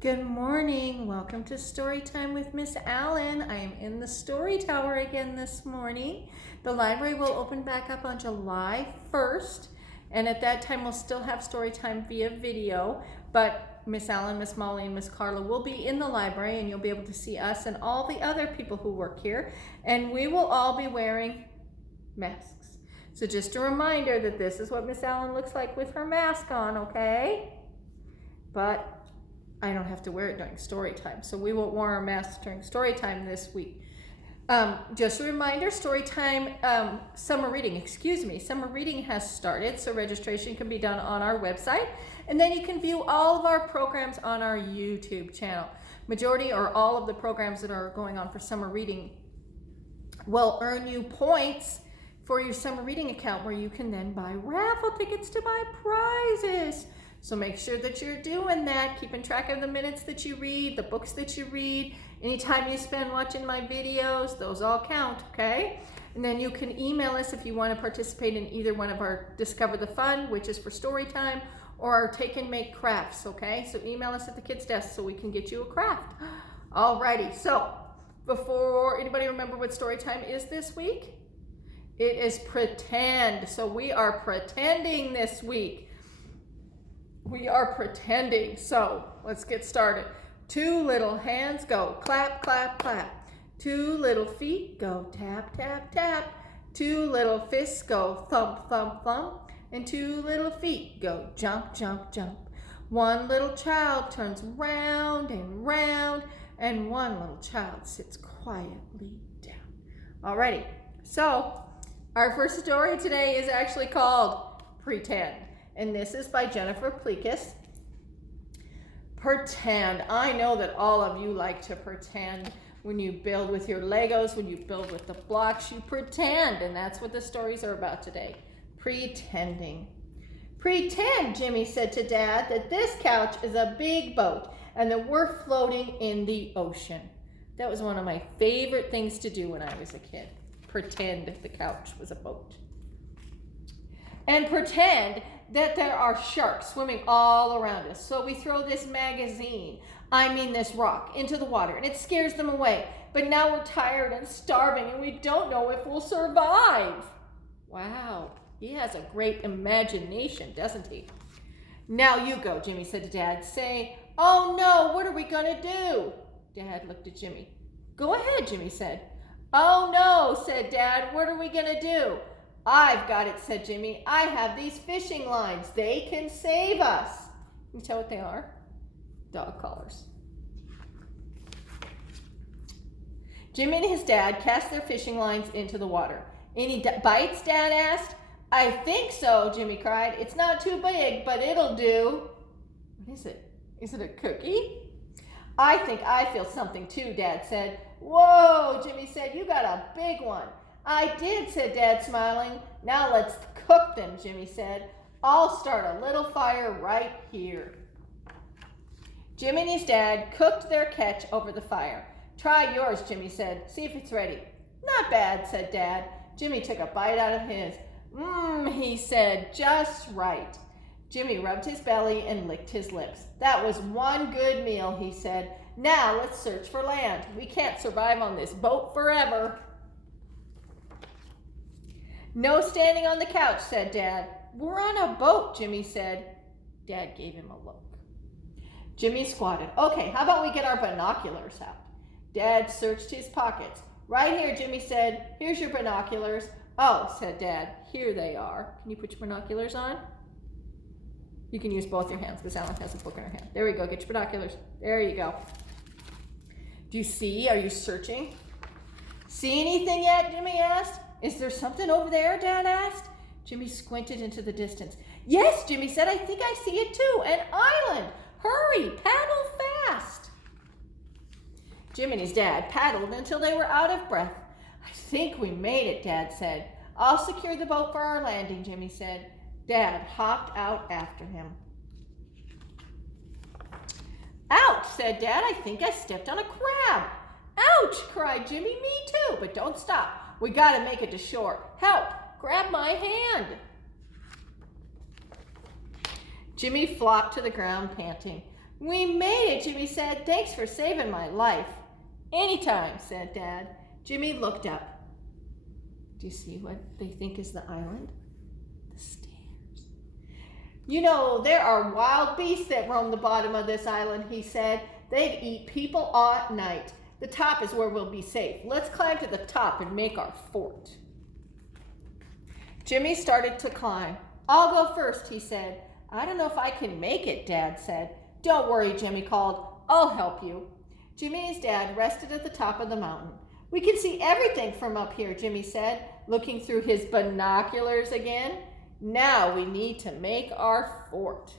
Good morning. Welcome to Story Time with Miss Allen. I am in the Story Tower again this morning. The library will open back up on July 1st, and at that time we'll still have Story Time via video, but Miss Allen, Miss Molly, and Miss Carla will be in the library, and you'll be able to see us and all the other people who work here, and we will all be wearing masks. So just a reminder that this is what Miss Allen looks like with her mask on, okay? But I don't have to wear it during story time, so we won't wear our masks during story time this week. Just a reminder, story time, summer reading has started, so registration can be done on our website, and then you can view all of our programs on our YouTube channel. Majority or all of the programs that are going on for summer reading will earn you points for your summer reading account, where you can then buy raffle tickets to buy prizes. So make sure that you're doing that, keeping track of the minutes that you read, the books that you read, any time you spend watching my videos, those all count, okay? And then you can email us if you want to participate in either one of our Discover the Fun, which is for story time, or our Take and Make crafts, okay? So email us at the kids' desk so we can get you a craft. Alrighty, so before anybody remember what story time is this week? It is pretend. So we are pretending this week. We are pretending. So let's get started. Two little hands go clap, clap, clap. Two little feet go tap, tap, tap. Two little fists go thump, thump, thump. And two little feet go jump, jump, jump. One little child turns round and round, and one little child sits quietly down. Alrighty, so our first story today is actually called Pretend. And this is by Jennifer Plekas. Pretend. I know that all of you like to pretend. When you build with your Legos, when you build with the blocks, you pretend. And that's what the stories are about today. Pretending. Pretend, Jimmy said to Dad, that this couch is a big boat and that we're floating in the ocean. That was one of my favorite things to do when I was a kid. Pretend the couch was a boat. And pretend that there are sharks swimming all around us. So we throw this this rock, into the water, and it scares them away. But now we're tired and starving, and we don't know if we'll survive. Wow, he has a great imagination, doesn't he? Now you go, Jimmy said to Dad. Say, oh no, what are we gonna do? Dad looked at Jimmy. Go ahead, Jimmy said. Oh no, said Dad, what are we gonna do? I've got it, said Jimmy. I have these fishing lines. They can save us. Can you tell what they are? Dog collars. Jimmy and his dad cast their fishing lines into the water. Any bites, Dad asked. I think so, Jimmy cried. It's not too big, but it'll do. What is it? Is it a cookie? I think I feel something too, Dad said. Whoa, Jimmy said, you got a big one. I did, said Dad, smiling. Now let's cook them, Jimmy said. I'll start a little fire right here. Jimmy and his dad cooked their catch over the fire. Try yours, Jimmy said. See if it's ready. Not bad, said Dad. Jimmy took a bite out of his. He said, just right. Jimmy rubbed his belly and licked his lips. That was one good meal, he said. Now let's search for land. We can't survive on this boat forever. No standing on the couch, said Dad. We're on a boat, Jimmy said. Dad gave him a look. Jimmy squatted. Okay, how about we get our binoculars out? Dad searched his pockets. Right here, Jimmy said. Here's your binoculars. Oh, said Dad. Here they are. Can you put your binoculars on? You can use both your hands because Alan has a book in her hand. There we go. Get your binoculars. There you go. Do you see? Are you searching? See anything yet? Jimmy asked. Is there something over there? Dad asked. Jimmy squinted into the distance. Yes, Jimmy said. I think I see it too. An island. Hurry, paddle fast. Jimmy and his dad paddled until they were out of breath. I think we made it, Dad said. I'll secure the boat for our landing, Jimmy said. Dad hopped out after him. Ouch, said Dad. I think I stepped on a crab. Ouch, cried Jimmy. Me too, but don't stop. We gotta make it to shore. Help! Grab my hand. Jimmy flopped to the ground, panting. We made it, Jimmy said. Thanks for saving my life. Anytime, said Dad. Jimmy looked up. Do you see what they think is the island? The stairs. You know, there are wild beasts that roam the bottom of this island, he said. They'd eat people all at night. The top is where we'll be safe. Let's climb to the top and make our fort. Jimmy started to climb. I'll go first, he said. I don't know if I can make it, Dad said. Don't worry, Jimmy called. I'll help you. Jimmy and his dad rested at the top of the mountain. We can see everything from up here, Jimmy said, looking through his binoculars again. Now we need to make our fort.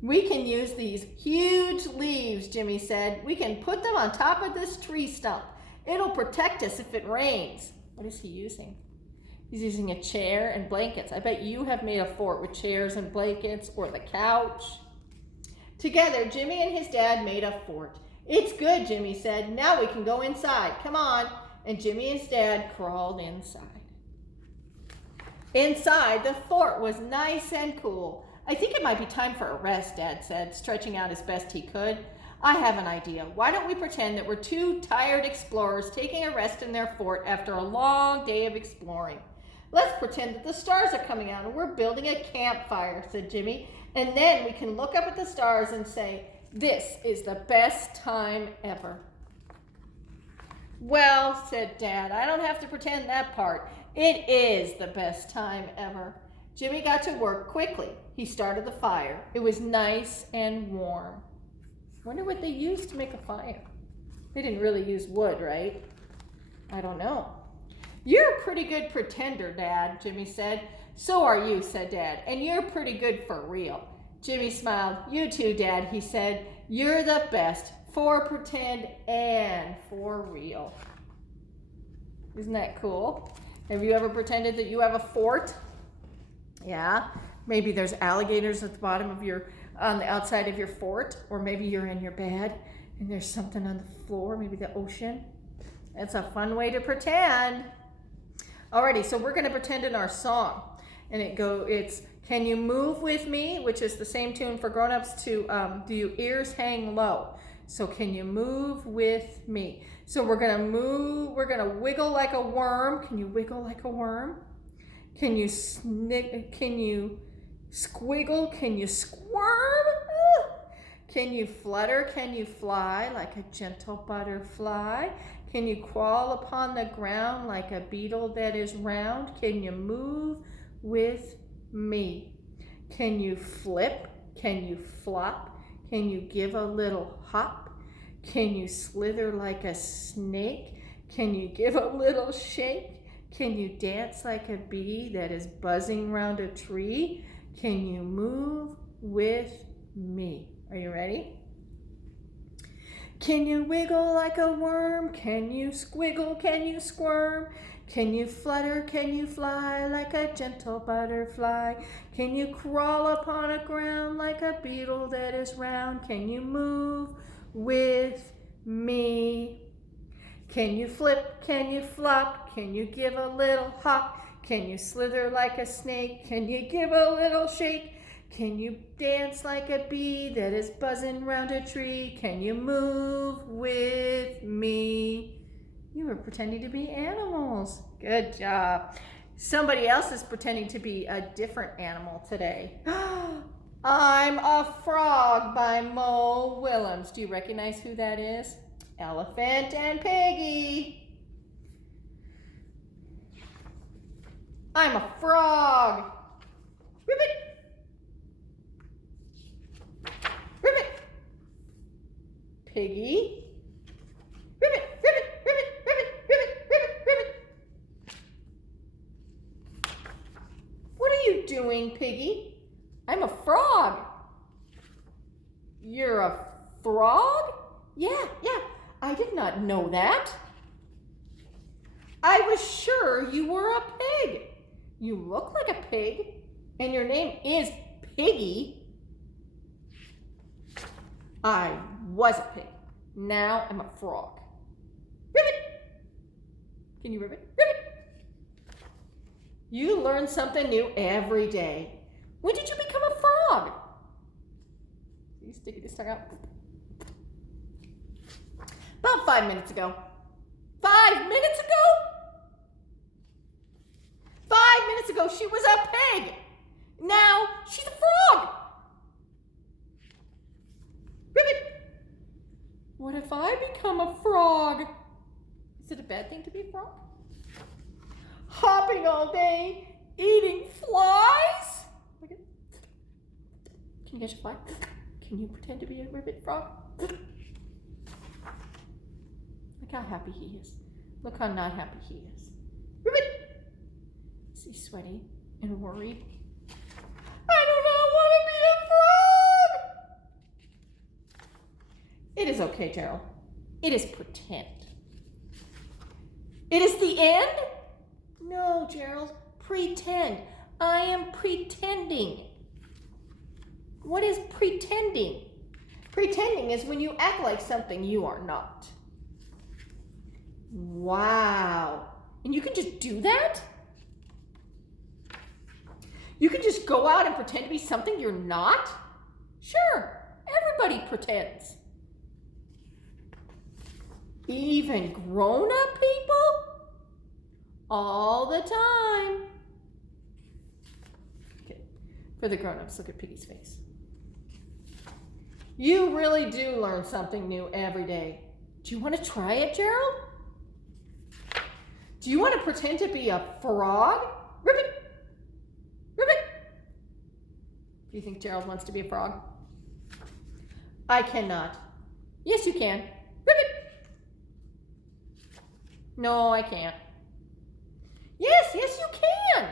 We can use these huge leaves, Jimmy said. We can put them on top of this tree stump. It'll protect us if it rains. What is he using? He's using a chair and blankets. I bet you have made a fort with chairs and blankets or the couch. Together, Jimmy and his dad made a fort. It's good, Jimmy said. Now we can go inside. Come on. And Jimmy and his dad crawled inside. Inside, the fort was nice and cool. I think it might be time for a rest, Dad said, stretching out as best he could. I have an idea. Why don't we pretend that we're two tired explorers taking a rest in their fort after a long day of exploring? Let's pretend that the stars are coming out and we're building a campfire, said Jimmy. And then we can look up at the stars and say, this is the best time ever. Well, said Dad, I don't have to pretend that part. It is the best time ever. Jimmy got to work quickly. He started the fire. It was nice and warm. Wonder what they used to make a fire. They didn't really use wood, right? I don't know. You're a pretty good pretender, Dad, Jimmy said. So are you, said Dad, and you're pretty good for real. Jimmy smiled. You too, Dad, he said. You're the best for pretend and for real. Isn't that cool? Have you ever pretended that you have a fort? Yeah, maybe there's alligators at the bottom of on the outside of your fort, or maybe you're in your bed and there's something on the floor, maybe the ocean. It's a fun way to pretend. Alrighty, so we're going to pretend in our song, and it's Can You Move With Me, which is the same tune for grown-ups to Do Your Ears Hang Low. So can you move with me? So we're going to move, we're going to wiggle like a worm. Can you wiggle like a worm? Can you can you squiggle? Can you squirm? Can you flutter? Can you fly like a gentle butterfly? Can you crawl upon the ground like a beetle that is round? Can you move with me? Can you flip? Can you flop? Can you give a little hop? Can you slither like a snake? Can you give a little shake? Can you dance like a bee that is buzzing round a tree? Can you move with me? Are you ready? Can you wiggle like a worm? Can you squiggle? Can you squirm? Can you flutter? Can you fly like a gentle butterfly? Can you crawl upon a ground like a beetle that is round? Can you move with me? Can you flip? Can you flop? Can you give a little hop? Can you slither like a snake? Can you give a little shake? Can you dance like a bee that is buzzing round a tree? Can you move with me? You were pretending to be animals. Good job. Somebody else is pretending to be a different animal today. I'm a Frog by Mo Willems. Do you recognize who that is? Elephant and Piggy. I'm a frog. Ribbit. Ribbit. Piggy. Ribbit, ribbit, ribbit, ribbit, ribbit, ribbit, ribbit. What are you doing, Piggy? I'm a frog. You're a frog? Yeah. I did not know that. I was sure you were a pig. You look like a pig, and your name is Piggy. I was a pig. Now I'm a frog. Ribbit. Can you ribbit? Ribbit. You learn something new every day. When did you become tongue out. About 5 minutes ago. 5 minutes ago? 5 minutes ago, she was a pig. Now, she's a frog. Ribbit. What if I become a frog? Is it a bad thing to be a frog? Hopping all day, eating flies? Can you catch a fly? Can you pretend to be a ribbit frog? Look how happy he is. Look how not happy he is. Ribbit! Is he sweaty and worried? I do not want to be a frog! It is okay, Gerald. It is pretend. It is the end? No, Gerald. Pretend. I am pretending. What is pretending? Pretending is when you act like something you are not. Wow. And you can just do that? You can just go out and pretend to be something you're not? Sure, everybody pretends. Even grown-up people? All the time. Okay, for the grown-ups, look at Piggy's face. You really do learn something new every day. Do you want to try it, Gerald? Do you want to pretend to be a frog? Ribbit! Ribbit! Do you think Gerald wants to be a frog? I cannot. Yes, you can. Ribbit! No, I can't. Yes, yes, you can.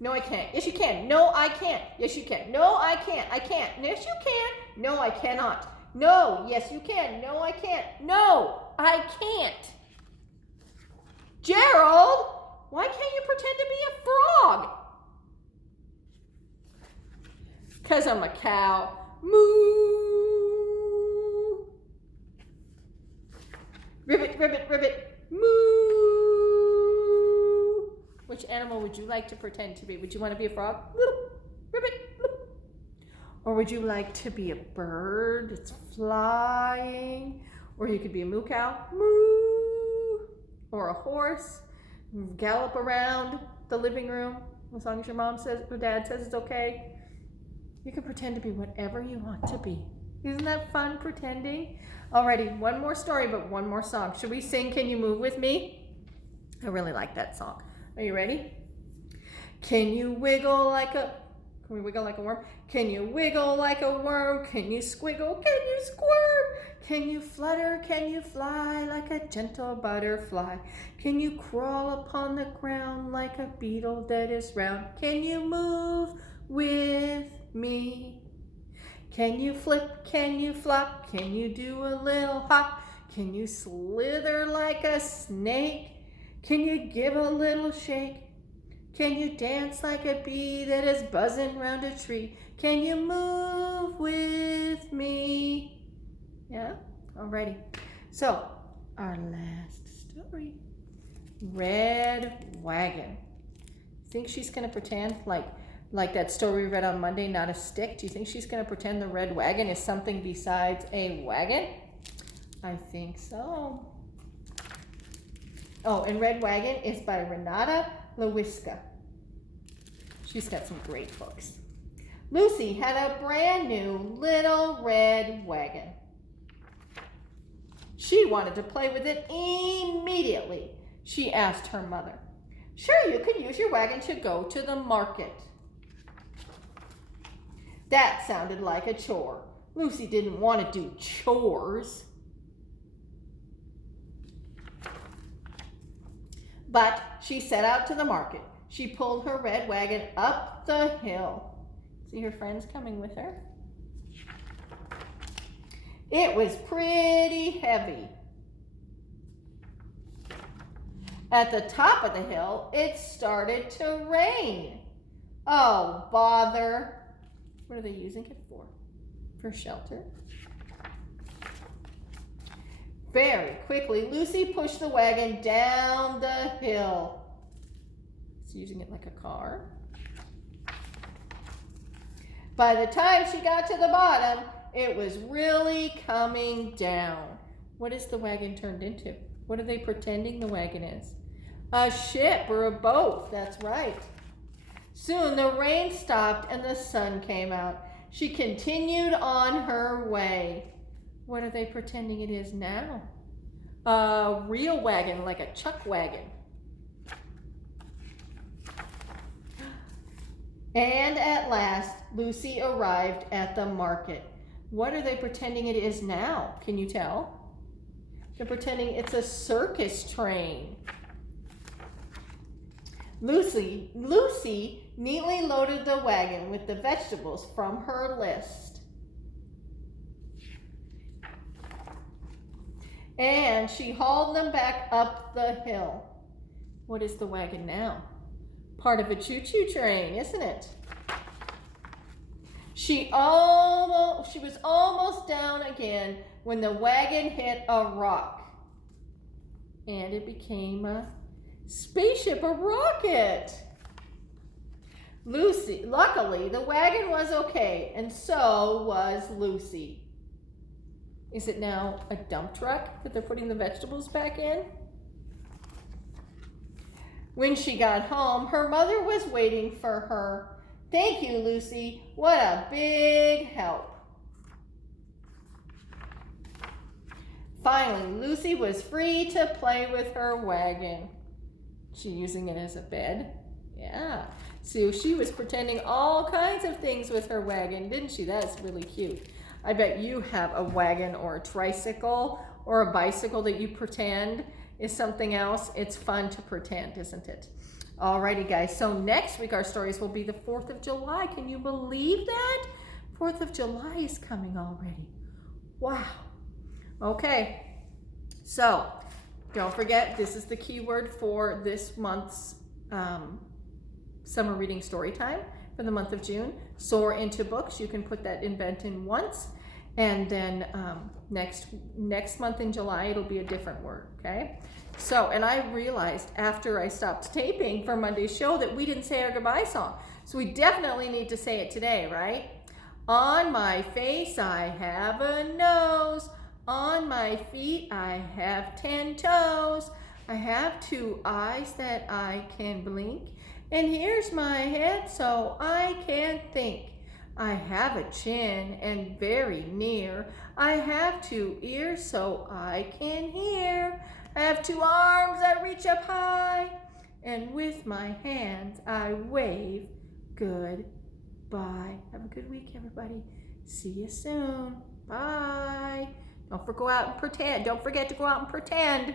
No, I can't. Yes, you can. No, I can't. Yes, you can. No, I can't. I can't. Yes, you can. No, I cannot. No, yes, you can. No, I can't. No, I can't. Gerald, why can't you pretend to be a frog? Because I'm a cow. Moo. Ribbit, ribbit, ribbit. Moo. Which animal would you like to pretend to be? Would you want to be a frog? Little. Ribbit. Little. Or would you like to be a bird that's flying? Or you could be a moo cow. Moo. Or a horse. Gallop around the living room as long as your mom says or dad says it's okay. You can pretend to be whatever you want to be. Isn't that fun, pretending? Alrighty, one more story, but one more song. Should we sing Can You Move With Me? I really like that song. Are you ready? Can you wiggle like a... Can we wiggle like a worm? Can you wiggle like a worm? Can you squiggle? Can you squirm? Can you flutter? Can you fly like a gentle butterfly? Can you crawl upon the ground like a beetle that is round? Can you move with me? Can you flip? Can you flop? Can you do a little hop? Can you slither like a snake? Can you give a little shake? Can you dance like a bee that is buzzing round a tree? Can you move with me? Yeah? Alrighty. So, our last story. Red Wagon. Think she's going to pretend like that story we read on Monday, not a stick? Do you think she's going to pretend the red wagon is something besides a wagon? I think so. Oh, and Red Wagon is by Renata Lewiska. She's got some great books. Lucy had a brand new little red wagon. She wanted to play with it immediately. She asked her mother, "Sure, you can use your wagon to go to the market." That sounded like a chore. Lucy didn't want to do chores. But she set out to the market. She pulled her red wagon up the hill. See her friends coming with her? It was pretty heavy. At the top of the hill, it started to rain. Oh, bother. What are they using it for? For shelter? Very quickly, Lucy pushed the wagon down the hill. It's using it like a car. By the time she got to the bottom, it was really coming down. What is the wagon turned into? What are they pretending the wagon is? A ship or a boat, that's right. Soon the rain stopped and the sun came out. She continued on her way. What are they pretending it is now? A real wagon, like a chuck wagon. And at last, Lucy arrived at the market. What are they pretending it is now? Can you tell? They're pretending it's a circus train. Lucy neatly loaded the wagon with the vegetables from her list. And she hauled them back up the hill. What is the wagon now? Part of a choo-choo train, isn't it? She was almost down again when the wagon hit a rock. And it became a spaceship, a rocket. Luckily, the wagon was okay, and so was Lucy. Is it now a dump truck that they're putting the vegetables back in? When she got home, her mother was waiting for her. Thank you, Lucy. What a big help. Finally, Lucy was free to play with her wagon. She using it as a bed? Yeah. So she was pretending all kinds of things with her wagon, didn't she? That's really cute. I bet you have a wagon or a tricycle or a bicycle that you pretend is something else. It's fun to pretend, isn't it? Alrighty, guys. So next week our stories will be the 4th of July. Can you believe that? 4th of July is coming already. Wow. Okay. So don't forget, this is the keyword for this month's summer reading story time for the month of June. Soar into books. You can put that invent in once. And then next month in July, it'll be a different word, okay? So, and I realized after I stopped taping for Monday's show that we didn't say our goodbye song. So we definitely need to say it today, right? On my face, I have a nose. On my feet, I have 10 toes. I have 2 eyes that I can blink. And here's my head so I can think. I have a chin and very near. I have 2 ears so I can hear. I have 2 arms that reach up high. And with my hands I wave goodbye. Have a good week, everybody. See you soon. Bye. Don't forget to go out and pretend.